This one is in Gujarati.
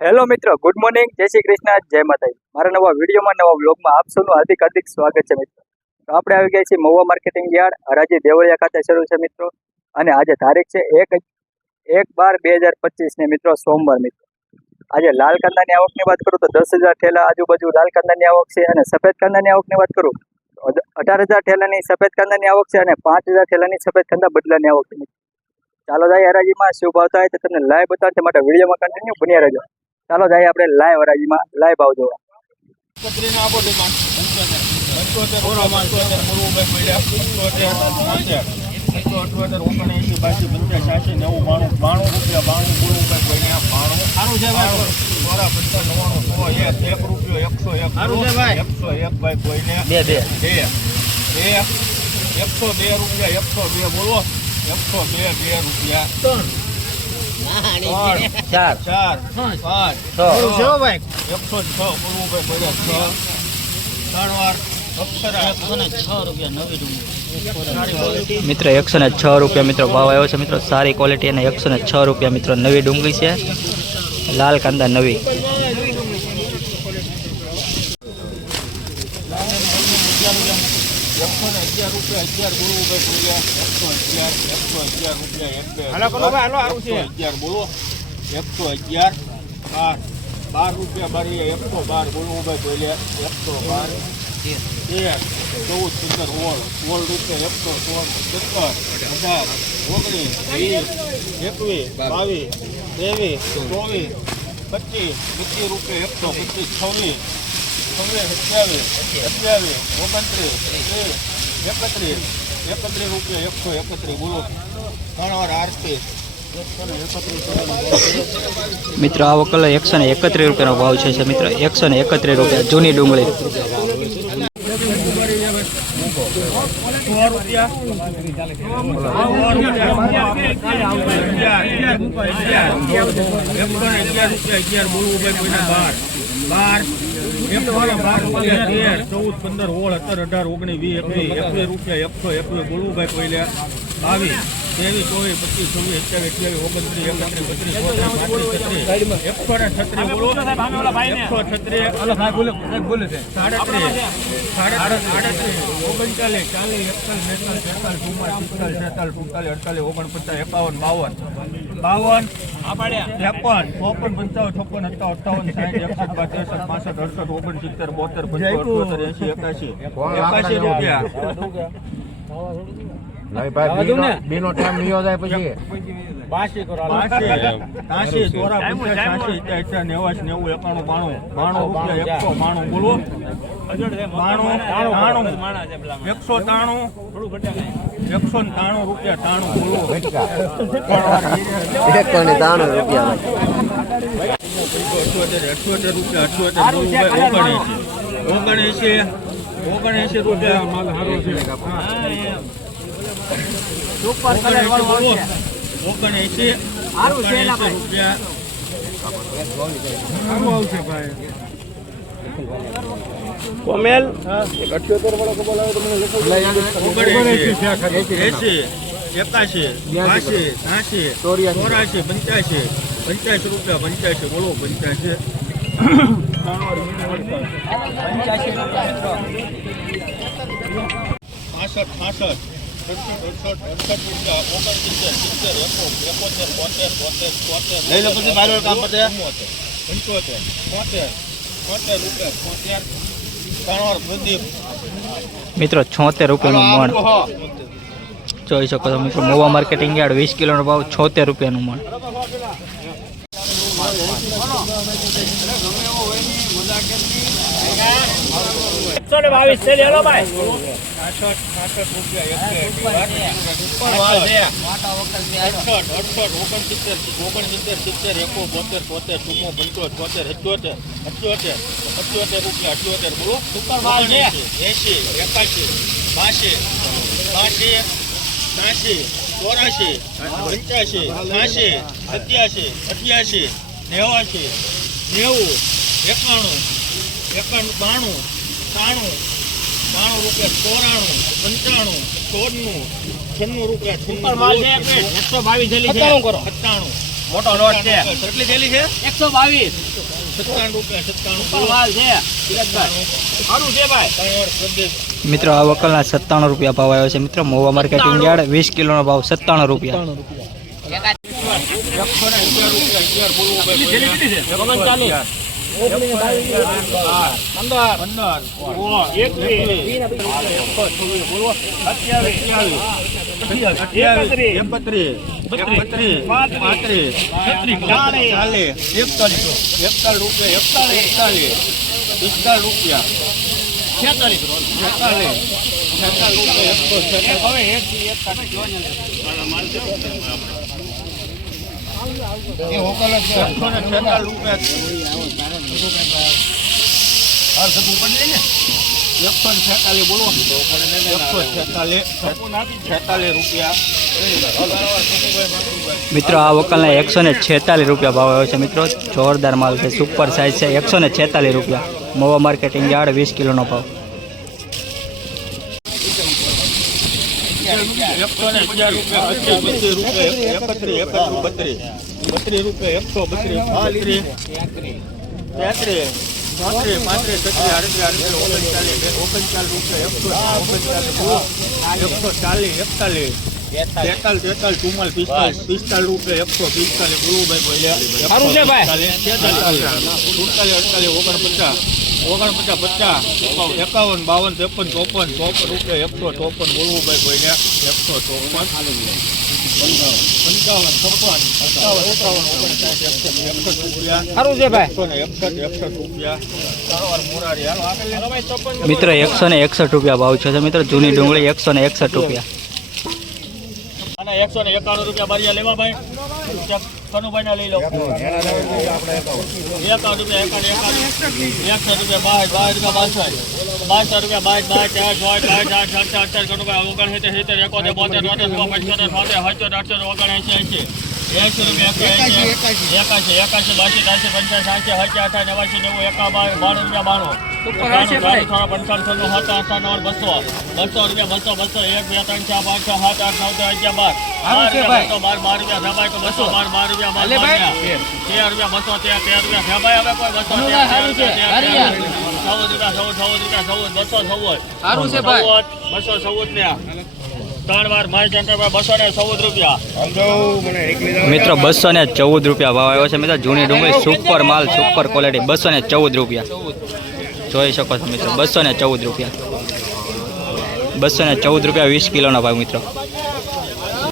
હેલો મિત્રો, ગુડ મોર્નિંગ, જય શ્રી કૃષ્ણ, જય માતાજી. મારા નવા વિડીયોમાં, નવા બ્લોગમાં આપ સૌનું હાર્દિક સ્વાગત છે મિત્રો. તો આપણે આવી ગયા છીએ મહુવા માર્કેટિંગ યાર્ડ, હરાજી દેવળિયા ખાતે શરૂ છે મિત્રો. અને આજે તારીખ છે 1/12/2025 ને મિત્રો, સોમવાર મિત્રો. આજે લાલ કાંદાની આવકની વાત કરું તો 10,000 ઠેલા આજુબાજુ લાલ કાંદાની આવક છે. અને સફેદ કાંદાની આવકની વાત કરું તો 18,000 ઠેલાની સફેદ કાંદાની આવક છે. અને 5,000 ઠેલાની સફેદ કાંદા બદલાની આવક છે. ચાલો જાય હરાજીમાં શું ભાવ થાય તો તમને લાઈવ બતાવશે, માટે વિડીયોમાં કન્ટિન્યુ બન્યા રહેજો. ચાલો જાય આપણે લાઈવ હરાજીમાં લાઈવ ભાવ જોવા. બોલો 102 રૂપિયા 4 4 5 106 બોલવું ભાઈ 3 મિત્ર 106 રૂપિયા મિત્રો ભાવ આવ્યો છે મિત્રો. સારી ક્વોલિટી અને 106 રૂપિયા મિત્રો. નવી ડુંગળી છે, લાલ કાંદા નવી. બોલો 111 12 રૂપિયા બારી 112 બોલવું ભાઈ બોલે 112 14 રૂપિયા 116 17 18 19 20 21 22 23 25 રૂપિયા 125 26 રૂપિયા 131 બોલો 3 વાર આરતી મિત્રો આવો કલર 131 રૂપિયાનો ભાવ છે મિત્રો. 131 રૂપિયા જૂની ડુંગળી. બાર 14 15 16 17 18 19 20 રૂપિયા 121 બોલવું ભાઈ કોઈને 22 23 24 બીનો ટાઈમ લીયો જાય પછી 79 રૂપિયા સુપર કલર વાળું આવશે 79 રૂપિયા આવશે ભાઈ કોમેલ 78 વાળો કબલ આવે તો મને લખો 80 81 82 83 84 85 રૂપિયા 85 બોલો 85 65 લઈ લો પછી મારો કામ પતે 75 મિત્રો 76 રૂપિયાનું મણ જોઈ શકો છો મિત્રો. મહુવા માર્કેટિંગ યાર્ડ 20 કિલોનો ભાવ 76 રૂપિયાનું મણ. ₹95 રૂપિયા 96 રૂપિયા 97 કરો 97 મોટો લોટ છે કેટલી થેલી છે 122 57 રૂપિયા 97 માલ છે સારું છે ભાઈ મિત્રો આ વકલના 97 રૂપિયા ભાવ આવ્યો છે મિત્રો મોવા માર્કેટિંગ યાર્ડ 20 કિલોનો ભાવ 97 રૂપિયા. 146 બોલો 146 રૂપિયા. મિત્રો આ વકલના 146 રૂપિયા ભાવ આવ્યો છે મિત્રો. જોરદાર માલ છે, સુપર સાઇઝ છે. 146 રૂપિયા મોવા માર્કેટિંગ યાર્ડ 20 કિલોનો ભાવ. 111 રૂપિયા 32 રૂપિયા 31 રૂપિયા 132 33 35 મિત્રો 161 રૂપિયા ભાવ છે મિત્રો. જૂની ડુંગળી 161 રૂપિયા. 191 રૂપિયા બારિયા લેવા ભાઈ કનુભાઈ ના લઈ લો 1 રૂપિયા 1 રૂપિયા 22 રૂપિયા 22 કનુભાઈ 69 મિત્રો 214 રૂપિયા ભાવ આવ્યો છે મિત્રો. જૂની ડુંગળી સુપર માલ, સુપર ક્વોલિટી. 214 રૂપિયા જોઈ શકો છો મિત્રો. 214 રૂપિયા 20 કિલોનો ભાવ મિત્રો.